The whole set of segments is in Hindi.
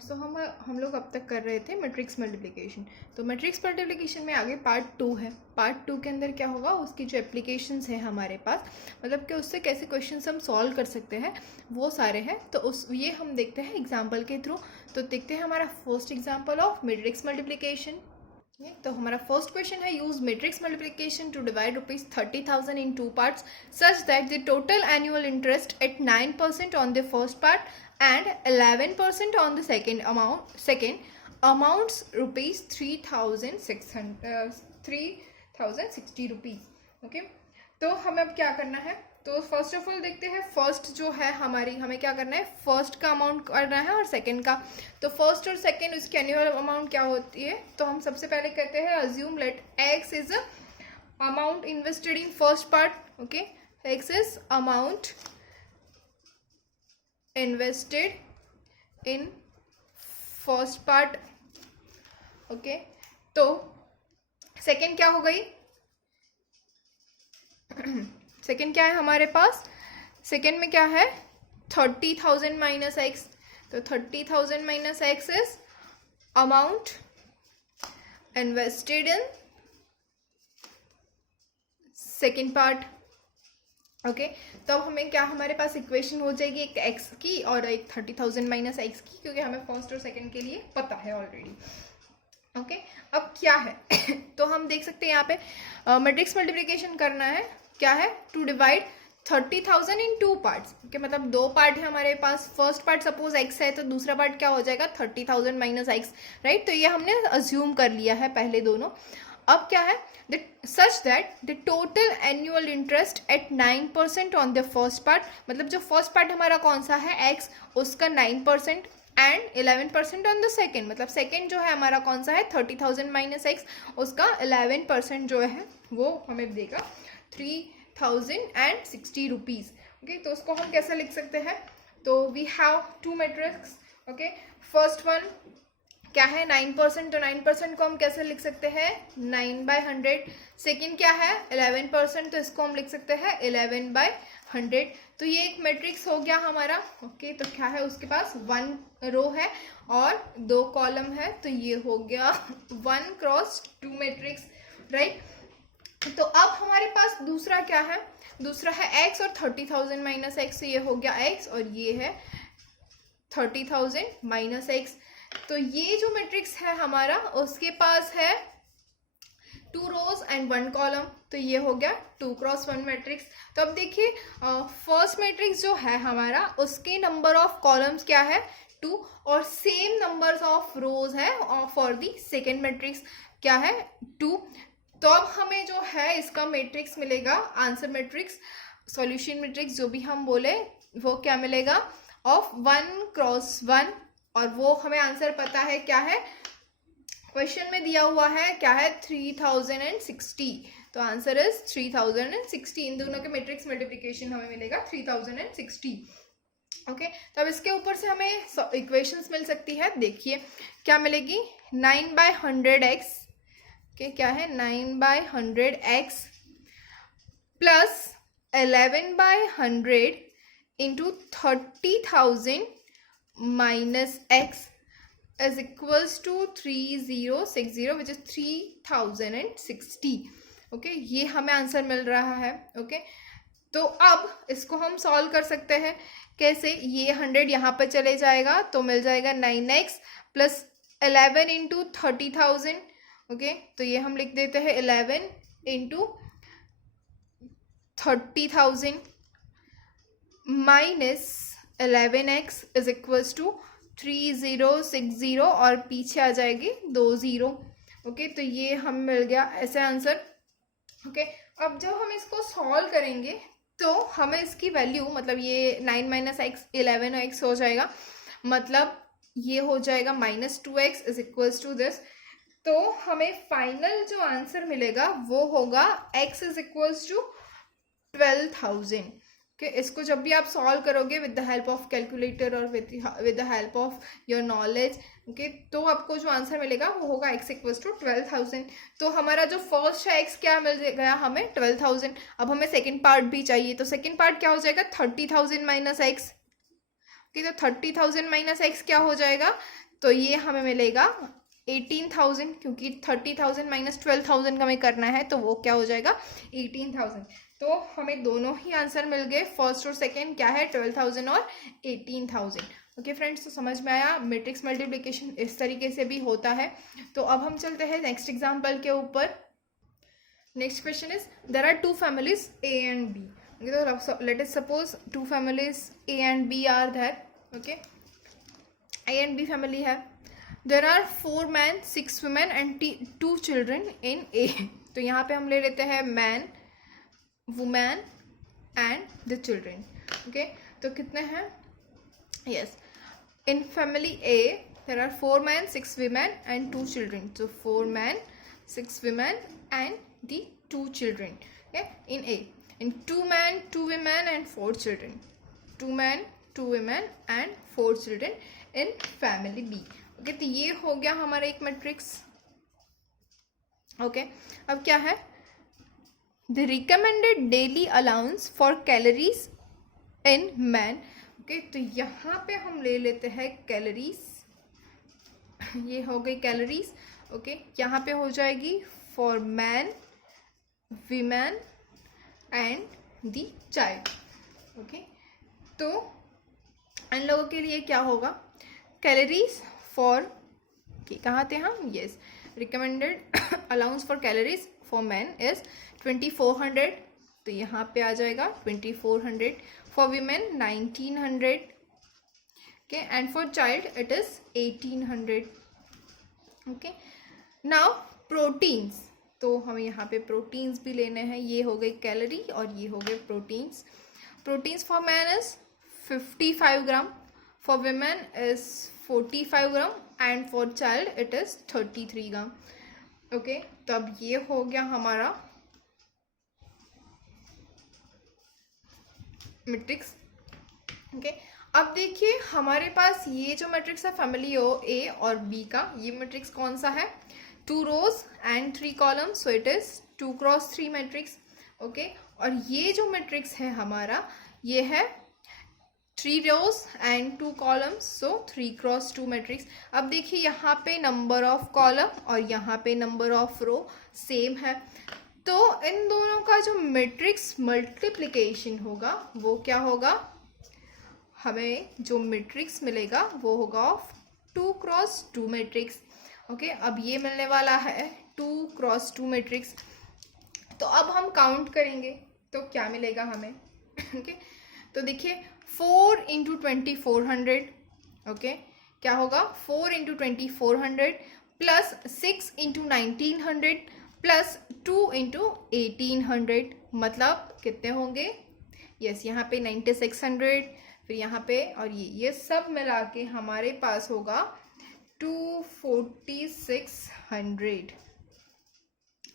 स्टूडेंट्स, तो हम लोग अब तक कर रहे थे मैट्रिक्स मल्टीप्लिकेशन। तो मैट्रिक्स मल्टीप्लिकेशन में आगे पार्ट 2 है। पार्ट 2 के अंदर क्या होगा, उसकी जो एप्लीकेशंस है हमारे पास, मतलब कि उससे कैसे क्वेश्चंस हम सॉल्व कर सकते हैं, वो सारे हैं। तो ये हम देखते हैं एग्जाम्पल के थ्रू। तो देखते हैं हमारा first example of matrix multiplication. तो हमारा फर्स्ट क्वेश्चन है, use matrix multiplication to divide ₹30,000 in 2 parts such that the total annual interest at 9% on the first part and 11% on the second amounts rupees 3,060 rupees. Okay, तो हमें अब क्या करना है, तो फर्स्ट ऑफ ऑल देखते हैं फर्स्ट जो है हमारी, हमें क्या करना है, फर्स्ट का अमाउंट करना है और सेकंड का। तो फर्स्ट और सेकंड उसकी एनुअल अमाउंट क्या होती है, तो हम सबसे पहले कहते हैं assume let x is amount invested in first part. Okay, x is amount invested in first part। Okay, तो सेकेंड क्या हो गई, सेकेंड क्या है हमारे पास, सेकेंड में क्या है 30,000 माइनस एक्स। तो 30,000 minus x is amount invested in second part. Okay, तो अब हमें क्या, हमारे पास इक्वेशन हो जाएगी एक एक्स की और एक 30,000 माइनस एक्स की, क्योंकि हमें फर्स्ट और सेकंड के लिए पता है ऑलरेडी। ओके, अब क्या है तो हम देख सकते हैं यहाँ पे मैट्रिक्स मल्टीप्लिकेशन करना है, क्या है, to divide 30,000 in 2 parts. Okay, मतलब 2 पार्ट है हमारे पास। फर्स्ट पार्ट सपोज एक्स है, तो दूसरा पार्ट क्या हो जाएगा 30,000 माइनस एक्स, राइट। तो ये हमने अज्यूम कर लिया है पहले दोनों। अब क्या है, such that the total annual interest at 9% on the first part, मतलब जो फर्स्ट पार्ट हमारा कौन सा है x, उसका 9% एंड 11% ऑन द सेकेंड, मतलब सेकेंड जो है हमारा कौन सा है 30,000 माइनस एक्स, उसका 11% जो है वो हमें देगा 3,060 रुपीज़। ओके, तो उसको हम कैसे लिख सकते हैं, तो we have 2 matrix. Okay, first one क्या है 9%, तो 9% को हम कैसे लिख सकते हैं 9/100। सेकेंड क्या है 11%, तो इसको हम लिख सकते हैं 11/100। तो ये एक मैट्रिक्स हो गया हमारा। ओके, तो क्या है, उसके पास 1 रो है और 2 कॉलम है, तो ये हो गया 1x2 मैट्रिक्स, राइट। तो अब हमारे पास दूसरा क्या है, दूसरा है x और 30,000 माइनस एक्स, ये हो गया x और ये है 30,000 माइनस एक्स। तो ये जो मैट्रिक्स है हमारा, उसके पास है 2 रोज एंड 1 कॉलम, तो ये हो गया 2x1 मैट्रिक्स। तो अब देखिए फर्स्ट मैट्रिक्स जो है हमारा, उसके नंबर ऑफ कॉलम्स क्या है 2 और सेम नंबर्स ऑफ रोज है फॉर दी सेकेंड मैट्रिक्स क्या है 2। तो अब हमें जो है इसका मैट्रिक्स मिलेगा, आंसर मैट्रिक्स, सॉल्यूशन मैट्रिक्स जो भी हम बोले, वो क्या मिलेगा ऑफ 1x1, और वो हमें आंसर पता है क्या है, क्वेश्चन में दिया हुआ है क्या है 3060। तो आंसर इज 3060। इन दोनों के मैट्रिक्स मल्टीप्लिकेशन हमें मिलेगा 3060। ओके, तो अब इसके ऊपर से हमें इक्वेशंस मिल सकती है। देखिए क्या मिलेगी, 9/100x, क्या है 9/100x plus 11/100 into 30,000 minus x is equals to 3060 which is 3060। Okay, ये हमें आंसर मिल रहा है। ओके, तो अब इसको हम सॉल्व कर सकते हैं कैसे, ये 100 यहाँ पर चले जाएगा, तो मिल जाएगा 9x प्लस 11 इंटू 30,000। ओके, तो ये हम लिख देते हैं 11 into 30,000 minus 11x is equals to 3060 और पीछे आ जाएगी 20। ओके, तो ये हम मिल गया ऐसे आंसर। ओके, अब जब हम इसको सॉल्व करेंगे तो हमें इसकी वैल्यू, मतलब ये 9 माइनस एक्स 11x हो जाएगा, मतलब ये हो जाएगा -2x is equals to this. तो हमें फाइनल जो आंसर मिलेगा वो होगा x इज इक्वल्स टू 12,000। कि इसको जब भी आप सॉल्व करोगे with the help of calculator और with the help of your knowledge, okay, तो आपको जो आंसर मिलेगा वो होगा x इक्वल्स टू 12,000। तो हमारा जो फर्स्ट है x क्या मिल गया हमें 12,000। अब हमें सेकंड पार्ट भी चाहिए, तो सेकंड पार्ट क्या हो जाएगा 30,000 माइनस एक्स। ओके, तो 30,000 माइनस एक्स क्या हो जाएगा तो ये हमें मिलेगा 18,000, क्योंकि 30,000 माइनस 12,000 का हमें करना है, तो वो क्या हो जाएगा 18,000। तो हमें दोनों ही आंसर मिल गए, फर्स्ट और सेकंड क्या है 12,000 और 18,000। ओके फ्रेंड्स, तो समझ में आया मैट्रिक्स मल्टीप्लिकेशन इस तरीके से भी होता है। तो अब हम चलते हैं नेक्स्ट एग्जाम्पल के ऊपर। Next question is there are two families A and B. तो let us suppose two families A and B are there. Okay, A and B family है। There are 4 men, 6 women and 2 children in A। तो यहाँ पे हम ले लेते हैं man, woman and the children। okay? तो कितने हैं? Yes, in family A there are 4 men, 6 women and 2 children। so 4 men, 6 women and the 2 children। okay? in A, in 2 men, 2 women and 4 children। 2 men, 2 women and 4 children in family B. Okay, तो ये हो गया हमारा एक मैट्रिक्स। ओके, अब क्या है, the recommended daily allowance for calories in man. Okay, तो यहाँ पे हम ले लेते हैं कैलोरीज, ये हो गई कैलोरीज। ओके, यहाँ पे हो जाएगी for man, women and the child. Okay, तो इन लोगों के लिए क्या होगा, कैलोरीज फॉर, कहाँ थे हम, yes, recommended allowance for calories for man is 2400। तो यहाँ पे आ जाएगा 2400। For women 1900। Okay, and for child it is 1800। Okay, now proteins, तो हमें यहाँ पे प्रोटीन्स भी लेने हैं। ये हो गई कैलोरी और ये हो गए proteins. Proteins for man is 55 gram, for women is 45 gram and for child it is 33 gram. Okay, तो अब ये हो गया हमारा मैट्रिक्स। ओके, अब देखिए हमारे पास ये जो मैट्रिक्स है फैमिली ओ ए और बी का, ये मैट्रिक्स कौन सा है, 2 rows and 3 columns, so it is 2 cross 3 matrix. Okay, और ये जो मैट्रिक्स है हमारा, ये है 3 rows and 2 columns, so 3 cross 2 matrix. अब देखिए यहाँ पे नंबर ऑफ कॉलम और यहाँ पे नंबर ऑफ रो सेम है, तो इन दोनों का जो मैट्रिक्स मल्टीप्लिकेशन होगा वो क्या होगा, हमें जो मैट्रिक्स मिलेगा वो होगा ऑफ 2 क्रॉस 2 मैट्रिक्स। ओके, अब ये मिलने वाला है 2 क्रॉस 2 मैट्रिक्स। तो अब हम काउंट करेंगे तो क्या मिलेगा हमें। ओके, तो देखिए 4 इंटू 2400। ओके, क्या होगा 4 into 2400 plus 6 into 1900 plus 2 into 1800, मतलब कितने होंगे, यस, यहाँ पे 9600, फिर यहाँ पे और ये सब मिला के हमारे पास होगा 24600।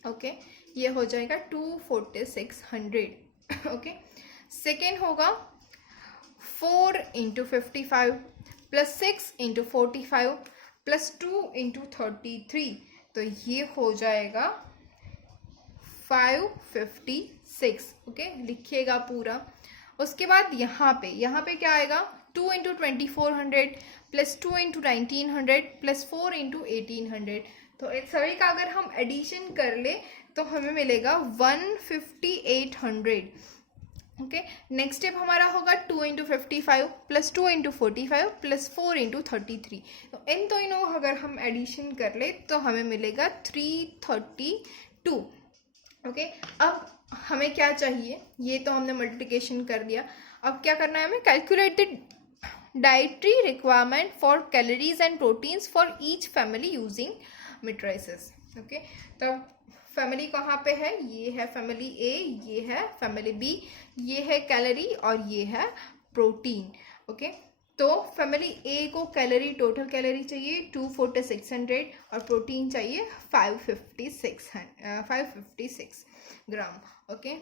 ओके, ये हो जाएगा 24600। ओके, सेकेंड होगा 4 into 55 plus 6 into 45 plus 2 into 33, तो ये हो जाएगा 556। ओके, लिखिएगा पूरा। उसके बाद यहाँ पे क्या आएगा, 2 into 2400 plus 2 into 1900 plus 4 into 1800। तो इन सभी का अगर हम एडिशन कर ले तो हमें मिलेगा 15800। ओके, नेक्स्ट स्टेप हमारा होगा 2 into 55 plus 2 into 45 plus 4 into 33। तो इन दोनों अगर हम एडिशन कर ले तो हमें मिलेगा 332। ओके, अब हमें क्या चाहिए, ये तो हमने मल्टीप्लिकेशन कर दिया, अब क्या करना है हमें, calculate the dietary requirement for calories and proteins for each family using matrices. Okay, तो फैमिली कहाँ पे है, ये है फैमिली ए, ये है फैमिली बी, ये है कैलोरी और ये है प्रोटीन। ओके, तो फैमिली ए को कैलोरी, टोटल कैलोरी चाहिए 24600 और प्रोटीन चाहिए 556 ग्राम। ओके,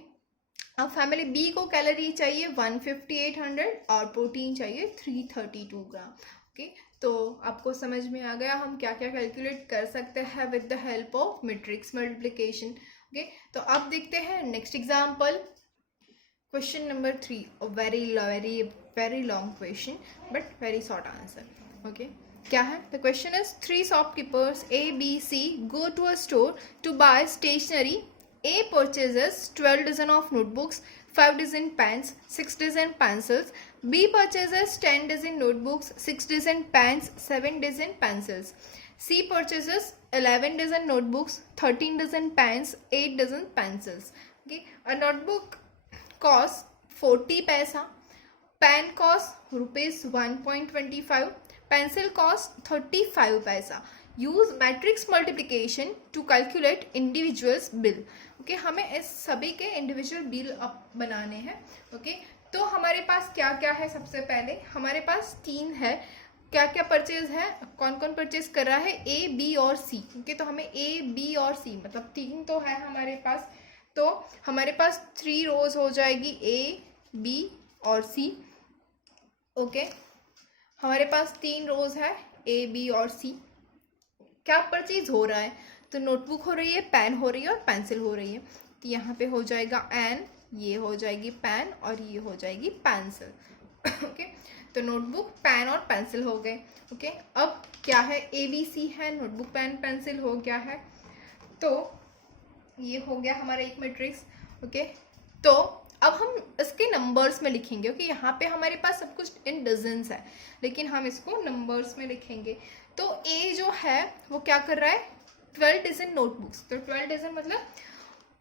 अब फैमिली बी को कैलोरी चाहिए 15800 और प्रोटीन चाहिए 332 ग्राम। ओके, तो आपको समझ में आ गया हम क्या क्या कैलकुलेट कर सकते हैं with the help of matrix multiplication. Okay, तो अब देखते हैं next example, question number 3, very long question but very short answer. Okay, क्या है? The question is 3 shopkeepers A, B, C go to a store to buy stationery. A purchases 12 dozen of notebooks, 5 dozen pens, 6 dozen pencils. B purchases 10 dozen notebooks, 6 dozen pens, 7 dozen pencils. C purchases 11 dozen notebooks, 13 dozen pens, 8 dozen pencils. Okay, a notebook costs 40 paisa, pen costs rupees 1.25, pencil costs 35 paisa. Use matrix multiplication to calculate individuals bill. Okay, हमें इस सभी के इंडिविजुअल बिल बनाने हैं. ओके, तो हमारे पास क्या क्या है? सबसे पहले हमारे पास 3 है. क्या क्या परचेज है, कौन कौन परचेज कर रहा है? A, B और C. ओके, तो हमें A, B और C मतलब 3 तो है हमारे पास. तो हमारे पास 3 रोज हो जाएगी A, B और C. ओके, हमारे पास 3 रोज है A, B और C. क्या परचेज हो रहा है? तो नोटबुक हो रही है, पेन हो रही है और पेंसिल हो रही है. तो यहाँ पे हो जाएगा एन, ये हो जाएगी पेन और ये हो जाएगी पेंसिल. ओके, तो नोटबुक, पेन और पेंसिल हो गए. ओके, अब क्या है? ABC है, नोटबुक, पेन, पेंसिल हो गया है. तो ये हो गया हमारा एक मैट्रिक्स. ओके, तो अब हम इसके नंबर्स में लिखेंगे. ओके, यहाँ पे हमारे पास सब कुछ इन डजन्स है, लेकिन हम इसको नंबर्स में लिखेंगे. तो A जो है वो क्या कर रहा है? 12 डजन नोटबुक्स. तो 12 डजन मतलब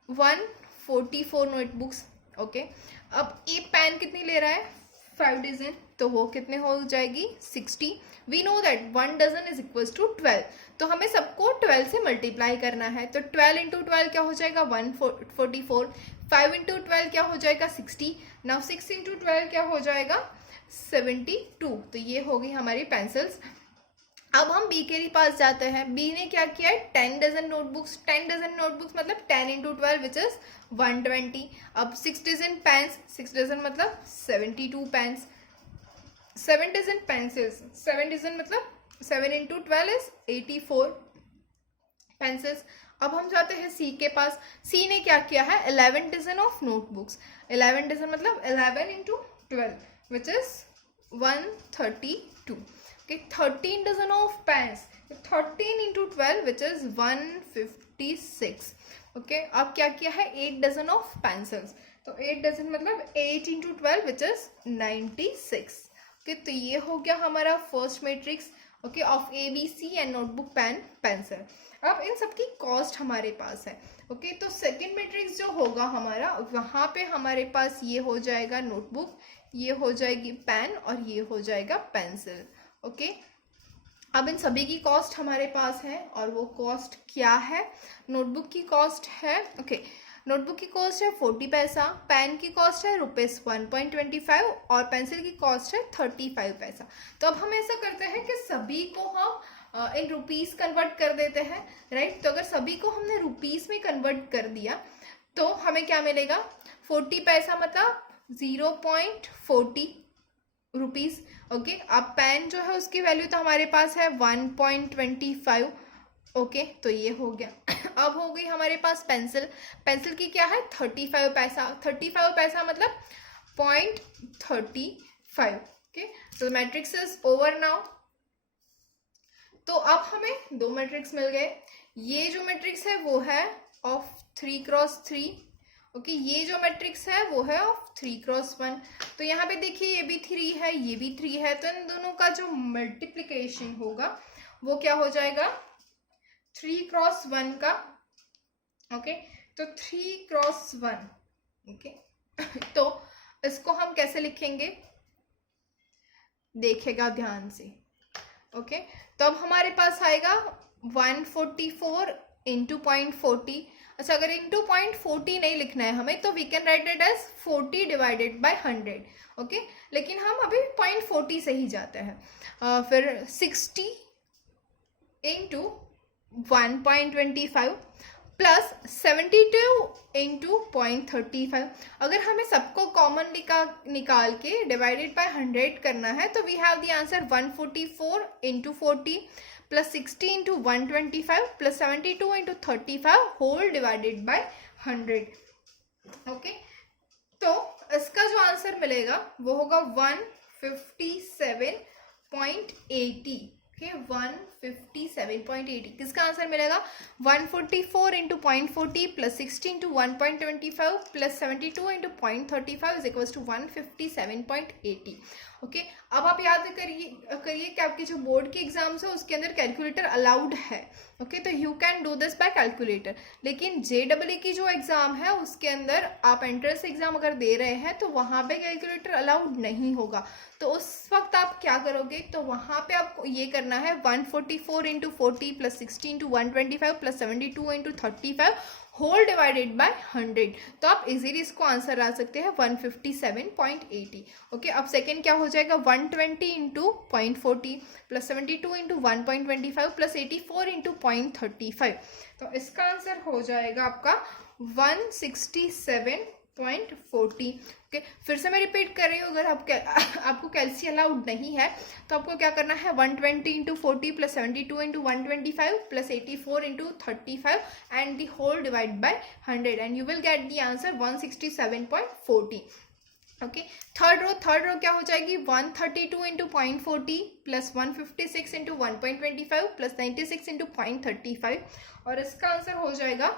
144 नोटबुक्स. ओके, अब A पेन कितनी ले रहा है? 5 डजन. तो वो कितने हो जाएगी? 60. We know that 1 dozen is equals to 12. तो हमें सबको 12 से मल्टीप्लाई करना है. तो 12 इंटू 12 क्या हो जाएगा? 144. 5 इंटू 12 क्या हो जाएगा? 60. नाउ 6 इंटू 12 क्या हो जाएगा? 72. तो ये होगी हमारी पेंसिल्स. अब हम B के पास जाते हैं. B ने क्या किया है? 10 डजन नोटबुक्स. 10 डजन नोटबुक्स मतलब 10 इंटू 12 विच इज 120. अब 6 डजन पेन्स. 6 डजन मतलब 72 पेन्स. 7 dozen pencils. 7 डजन मतलब 7 इंटू 12 इज 84 पेंसिल्स. अब हम जाते हैं C के पास. C ने क्या किया है? 11 डजन ऑफ नोटबुक्स. 11 डजन मतलब 11 into 12 which is 132. Okay, 13 dozen of pens. 13 into 12 which is 156. Okay, अब क्या किया है? 8 dozen of pencils. तो 8 dozen मतलब 8 into 12 which is 96. Okay, तो ये हो गया हमारा first matrix. Okay, of ABC and notebook, pen, pencil. अब इन सब की कॉस्ट हमारे पास है. ओके, तो सेकेंड मैट्रिक्स जो होगा हमारा, वहाँ पे हमारे पास ये हो जाएगा नोटबुक, ये हो जाएगी पेन और ये हो जाएगा पेंसिल. ओके, अब इन सभी की कॉस्ट हमारे पास है और वो कॉस्ट क्या है? नोटबुक की कॉस्ट है, ओके, नोटबुक की कॉस्ट है 40 पैसा, पेन की कॉस्ट है रुपीज़ 1.25 और पेंसिल की कॉस्ट है 35 पैसा. तो अब हम ऐसा करते हैं कि सभी को हम इन रुपीज़ कन्वर्ट कर देते हैं, राइट. तो अगर सभी को हमने रुपीज़ में कन्वर्ट कर दिया तो हमें क्या मिलेगा? 40 पैसा मतलब 0.40 रुपीज़. ओके, अब पेन जो है उसकी वैल्यू तो हमारे पास है 1.25. ओके, तो ये हो गया. अब हो गई हमारे पास पेंसिल. पेंसिल की क्या है? 35 पैसा. 35 पैसा मतलब 0.35. ओके, तो मैट्रिक्स इज ओवर नाउ. तो अब हमें 2 मैट्रिक्स मिल गए. ये जो मैट्रिक्स है वो है ऑफ 3x3. ओके, ये जो मैट्रिक्स है वो है ऑफ 3x1. तो यहाँ पे देखिए ये भी 3 है, ये भी 3 है. तो इन दोनों का जो मल्टीप्लिकेशन होगा वो क्या हो जाएगा? 3x1 का. ओके, तो 3x1. ओके, तो इसको हम कैसे लिखेंगे? देखेगा ध्यान से. ओके, तो अब हमारे पास आएगा 144 इंटू 0.40. अच्छा, अगर इंटू 0.40 नहीं लिखना है हमें तो we can write it as 40 divided by 100. Okay, लेकिन हम अभी 0.40 से ही जाते हैं. फिर 60 इंटू 1.25 प्लस 72 इंटू 0.35. अगर हमें सबको कॉमन निकाल के डिवाइडेड बाय 100 करना है तो we have the answer 144 into 40 plus 60 into 125 plus 72 into 35 whole divided by 100. Okay, तो इसका जो आंसर मिलेगा वो होगा 157.80. ओके 157.80 किसका आंसर मिलेगा 144 into 0.40 plus 60 into 1.25 plus 72 into 0.35 is equals to 157.80 okay अब आप याद करिए कि आपके जो बोर्ड के एग्जाम्स है उसके अंदर कैलकुलेटर अलाउड है ओके तो you can do this by calculator लेकिन JEE की जो एग्जाम है उसके अंदर आप एंट्रेंस एग्जाम अगर दे रहे हैं तो वहाँ पे कैलकुलेटर अलाउड नहीं होगा तो उस वक्त आप क्या करोगे तो वहाँ पे आपको ये करना है 144 into 40 plus 60 into 125 plus 72 into 35 whole divided by 100 तो आप इजीली इसको आंसर ला सकते हैं 157.80 ओके अब सेकेंड क्या हो जाएगा 120 into 0.40 plus 72 into 1.25 plus 84 into 0.35 तो इसका आंसर हो जाएगा आपका 167.40 ओके फिर से मैं रिपीट कर रही हूँ अगर आपको कैलसी अलाउड नहीं है तो आपको क्या करना है 120 into 40 plus 72 into 125 plus 84 into 35 and the whole divide by 100 and you will get the answer 167.40 okay third row क्या हो जाएगी 132 into 0.40 plus 156 into 1.25 plus 96 into 0.35 और इसका आंसर हो जाएगा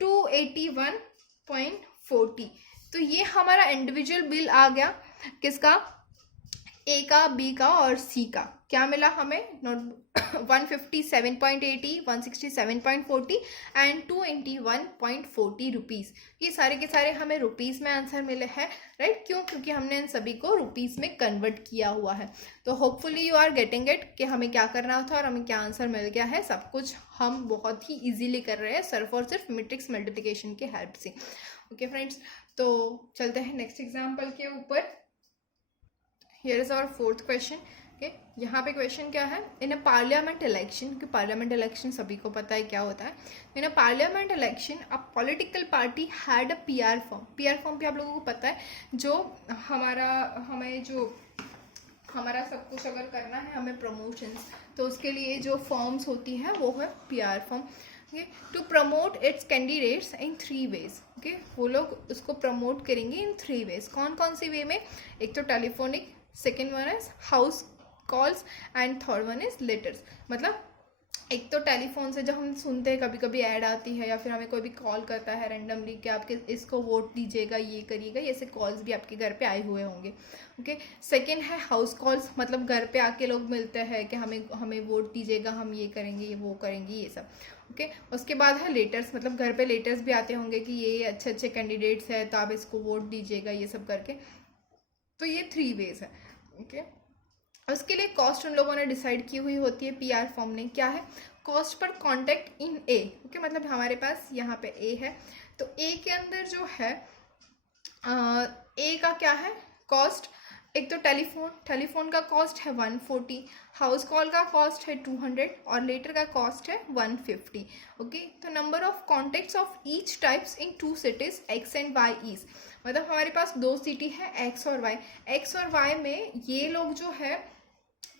281.40 तो ये हमारा इंडिविजुअल बिल आ गया किसका ए का बी का और सी का क्या मिला हमें 157.80 167.40 एंड 281.40 रुपीज़ ये सारे के सारे हमें रुपीज़ में आंसर मिले हैं राइट क्यों क्योंकि हमने इन सभी को रुपीज़ में कन्वर्ट किया हुआ है तो hopefully you are getting it कि हमें क्या करना था और हमें क्या आंसर मिल गया है सब कुछ हम बहुत ही ईजीली कर रहे हैं सिर्फ और सिर्फ मैट्रिक्स मल्टीप्लिकेशन के हेल्प से ओके फ्रेंड्स तो चलते हैं नेक्स्ट एग्जाम्पल के ऊपर here is our fourth question okay यहाँ पे क्वेश्चन क्या है इन अ पार्लियामेंट इलेक्शन कि पार्लियामेंट इलेक्शन सभी को पता है क्या होता है in a parliament election a political party had a PR form भी आप लोगों को पता है जो हमारा सब कुछ अगर करना है हमें प्रमोशंस तो उसके लिए जो फॉर्म्स होती है वो है PR form okay to promote its candidates in 3 ways okay वो लोग उसको प्रमोट करेंगे इन 3 वेज कौन सी वे में एक तो telephonic second one is house calls and third one is letters मतलब एक तो टेलीफोन से जब हम सुनते हैं कभी कभी ऐड आती है या फिर हमें कोई भी कॉल करता है रैंडमली कि आपके इसको वोट दीजिएगा ये करिएगा ऐसे कॉल्स भी आपके घर पे आए हुए होंगे ओके सेकंड है हाउस कॉल्स मतलब घर पे आके लोग मिलते हैं कि हमें वोट दीजिएगा हम ये करेंगे ये वो करेंगे ये सब ओके उसके बाद है लेटर्स मतलब घर पे लेटर्स भी आते होंगे कि ये अच्छे कैंडिडेट्स है तो आप इसको वोट दीजिएगा ये सब करके तो ये 3 वेज है ओके उसके लिए कॉस्ट उन लोगों ने डिसाइड की हुई होती है PR फॉर्म ने क्या है cost per contact in A okay मतलब हमारे पास यहाँ पे A है तो A के अंदर जो है A का क्या है कॉस्ट एक तो टेलीफोन का कॉस्ट है 140 हाउस कॉल का कॉस्ट है 200 और लेटर का कॉस्ट है 150 ओके तो number of contacts of each types in 2 cities X and Y is मतलब हमारे पास 2 सिटी है X और Y में ये लोग जो है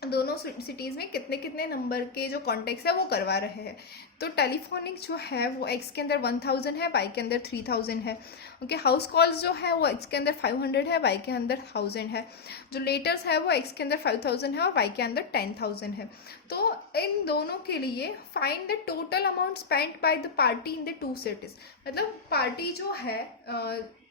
दोनों सिटीज़ में कितने नंबर के जो कॉन्टैक्ट्स है वो करवा रहे हैं तो टेलीफोनिक जो है वो X के अंदर 1000 है Y के अंदर 3000 है ओके हाउस कॉल्स जो है वो X के अंदर 500 है Y के अंदर 1000 है जो लेटर्स है वो X के अंदर 5000 है और Y के अंदर 10000 है तो इन दोनों के लिए find the total amount spent by the party in the 2 cities मतलब पार्टी जो है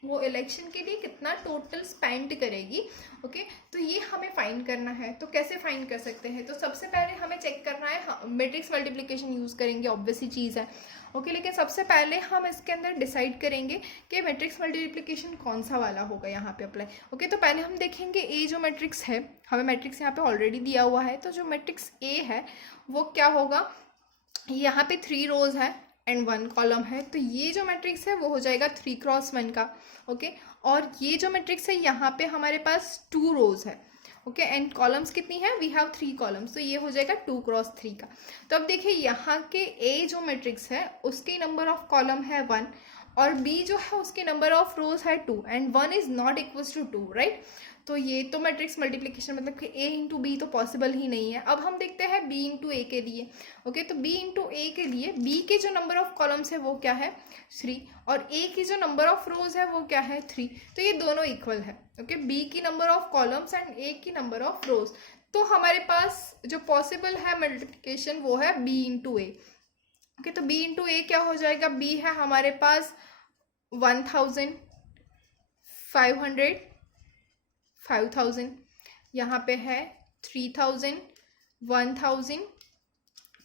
वो इलेक्शन के लिए कितना टोटल स्पेंड करेगी ओके तो ये हमें फाइंड करना है तो कैसे फाइंड कर सकते हैं तो सबसे पहले हमें चेक करना है मैट्रिक्स मल्टीप्लिकेशन यूज़ करेंगे ऑब्वियस ही चीज़ है ओके लेकिन सबसे पहले हम इसके अंदर डिसाइड करेंगे कि मैट्रिक्स मल्टीप्लिकेशन कौन सा वाला होगा यहाँ पे अप्लाई ओके तो पहले हम देखेंगे ए जो मैट्रिक्स है हमें मैट्रिक्स यहाँ पे ऑलरेडी दिया हुआ है तो जो मैट्रिक्स ए है वो क्या होगा यहाँ पे 3 रोज है एंड 1 कॉलम है तो ये जो मैट्रिक्स है वो हो जाएगा 3x1 का ओके और ये जो मैट्रिक्स है यहाँ पे हमारे पास 2 रोज है ओके एंड कॉलम्स कितनी है वी हैव 3 कॉलम्स तो ये हो जाएगा 2x3 का तो अब देखिए यहाँ के ए जो मैट्रिक्स है उसके नंबर ऑफ कॉलम है 1 और बी जो है उसके नंबर ऑफ रोज है 2 and 1 is not equals to 2 right तो ये तो मैट्रिक्स मल्टीप्लिकेशन मतलब कि A इंटू बी तो पॉसिबल ही नहीं है अब हम देखते हैं B इंटू ए के लिए ओके तो B इंटू ए के लिए B के जो नंबर ऑफ कॉलम्स है वो क्या है 3 और A की जो नंबर ऑफ रोज है वो क्या है 3 तो ये दोनों इक्वल है ओके B की number of columns and A की नंबर ऑफ रोज तो हमारे पास जो पॉसिबल है मल्टीप्लिकेशन वो है b इंटू ए। ओके, तो b इंटू ए क्या हो जाएगा, b है हमारे पास 1000, 500, 5000, यहाँ पे है 3000, 1000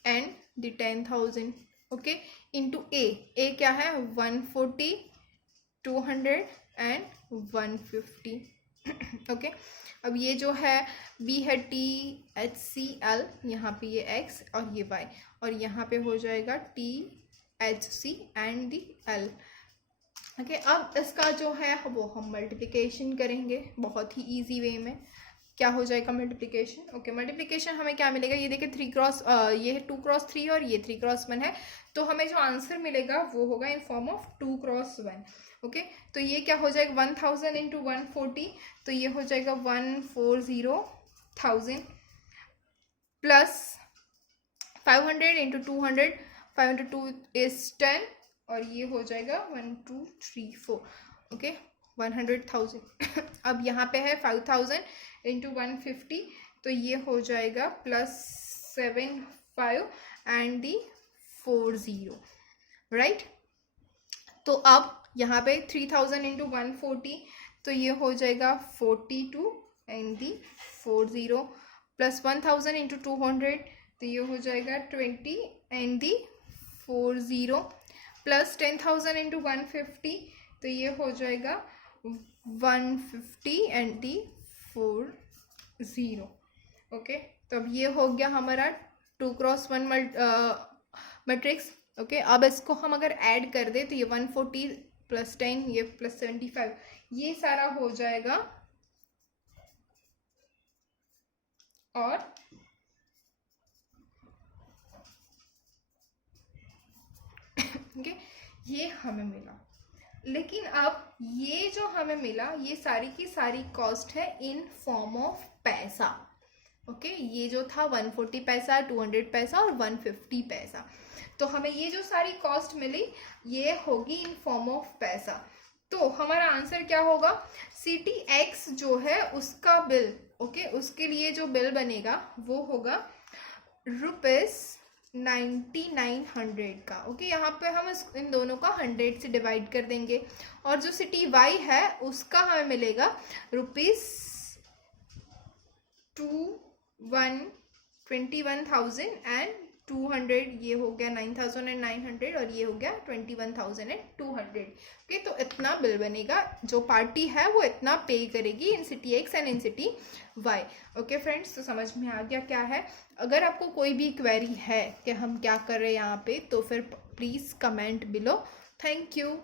एंड द 10,000। ओके, इंटू ए क्या है 140, 200 एंड 150। ओके, अब ये जो है b है THCl, यहाँ पे ये x और ये y, और यहाँ पे हो जाएगा THC and the l। Okay, अब इसका जो है वो हम मल्टीप्लिकेशन करेंगे बहुत ही इजी वे में। क्या हो जाएगा मल्टीप्लिकेशन, ओके मल्टीप्लिकेशन हमें क्या मिलेगा, ये देखिए 3 क्रॉस ये है 2 क्रॉस 3 और ये 3 क्रॉस 1 है, तो हमें जो आंसर मिलेगा वो होगा in form of 2 cross 1। Okay, तो ये क्या हो जाएगा 1000 इंटू 140, तो ये हो जाएगा 140,000 प्लस 500 इंटू 200, 5 इंटू 2 इज 10, और ये हो जाएगा 1 2 3 4। ओके, 100,000। अब यहाँ पे है 5000 इंटू 150, तो ये हो जाएगा +75 एंड दी 40, राइट। तो अब यहाँ पे 3000 इंटू 140, तो ये हो जाएगा 42 एंड दी 40, प्लस 1000 इंटू 200, तो ये हो जाएगा 20 एंड दी 40, प्लस 10,000 इंटू 150, तो ये हो जाएगा 150 एंड दी 40। ओके, तो अब ये हो गया हमारा 2 क्रॉस 1 मैट्रिक्स। ओके, अब इसको हम अगर ऐड कर दे तो ये 140 प्लस 10 ये प्लस 75, ये सारा हो जाएगा, और ओके ये हमें मिला। लेकिन अब ये जो हमें मिला ये सारी की सारी कॉस्ट है इन फॉर्म ऑफ पैसा। ओके, ये जो था 140 पैसा, 200 पैसा और 150 पैसा, तो हमें ये जो सारी कॉस्ट मिली ये होगी इन फॉर्म ऑफ पैसा। तो हमारा आंसर क्या होगा, CTX जो है उसका बिल, ओके उसके लिए जो बिल बनेगा वो होगा ₹9900 का। ओके, यहाँ पे हम इन दोनों का 100 से डिवाइड कर देंगे, और जो सिटी वाई है उसका हमें मिलेगा ₹21,200, ये हो गया 9900 और ये हो गया 21,200। ओके, तो इतना बिल बनेगा, जो पार्टी है वो इतना पे करेगी in city X and in city Y. Okay friends, तो समझ में आ गया क्या है। अगर आपको कोई भी क्वेरी है कि हम क्या कर रहे हैं यहाँ पे, तो फिर please comment below. Thank you.